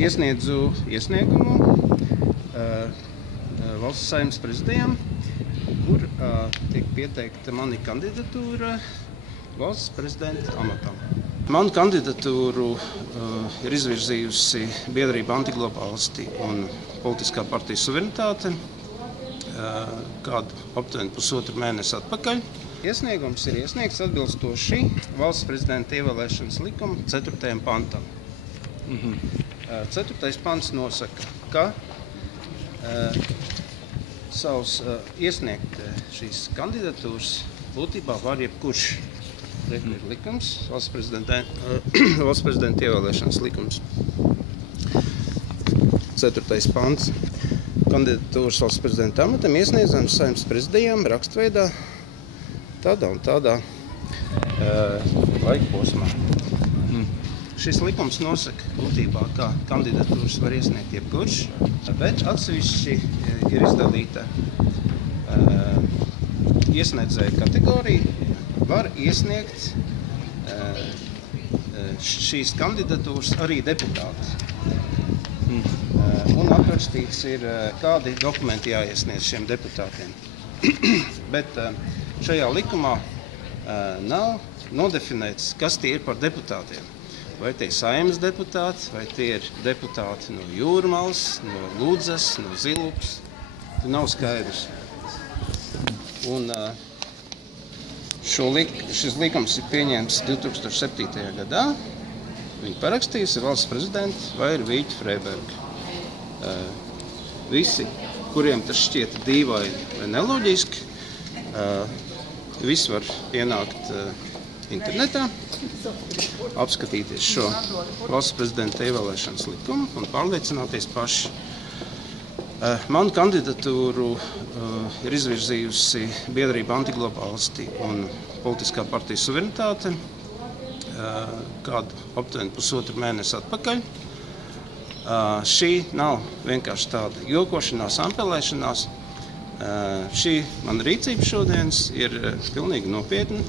Iesniedzu iesniegumu Valsts Saeimas prezidijam, kur tiek pieteikta mani kandidatūra valsts prezidenta amatam. Manu kandidatūru ir izvirzījusi biedrība Antiglobālisti un Politiskā partija Suverenitāte kādu aptuveni pusotru mēnesi atpakaļ. Iesniegums ir iesniegts atbilstoši valsts prezidenta ievēlēšanas likuma 4. pantam. 4. pants nosaka, ka savus iesniegt šīs kandidatūras būtībā var jebkurš. Ir likums, valsts prezidenta ievēlēšanas likums. 4. pants. Kandidatūras valsts prezidenta amatam iesniedzams Saeimas prezidijām rakstveidā tādā un tādā laika posmā. Šis likums nosaka būtībā, ka kandidatūras var iesniegt jebkurš, bet atsevišķi ir izdalīta iesniedzēja kategorija. Var iesniegt šīs kandidatūras arī deputāti. Un aprakstīts ir, kādi dokumenti jāiesniedz šiem deputātiem. Bet šajā likumā nav nodefinēts, kas tie ir par deputātiem. Vai tie ir Saeimas deputāti, vai tie ir deputāti no Jūrmalas, no Ludzas, no Zilupas. Nav skaidrs. Un šis likums ir pieņemts 2007. gadā. Viņu parakstījusi valsts prezidenta Vaira Vīķa Freiberga. Visi, kuriem tas šķiet dīvaini vai neloģiski, visi var ienākt internetā, apskatīties šo valsts prezidenta ievēlēšanas likumu un pārliecināties paši. Manu kandidatūru ir izvirzījusi biedrība Antiglobālisti un Politiskā partija Suverenitāte kādu aptuveni pusotru mēnesi atpakaļ. Šī nav vienkārši tāda jokošanās, ampelēšanās. Šī mana rīcība šodienas ir pilnīgi nopietna.